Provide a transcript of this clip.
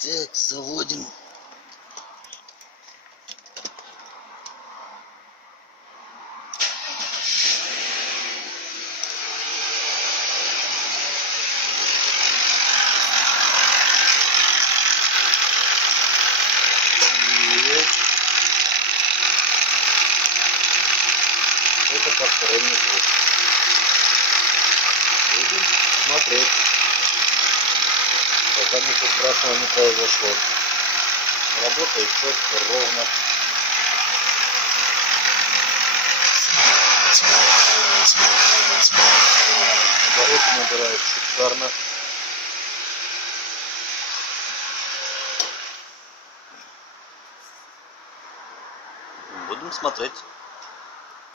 Так, заводим. Это посторонний звук. Будем смотреть, пока ничего страшного не произошло. Работает четко, ровно. Обороты набирает шикарно. Будем смотреть.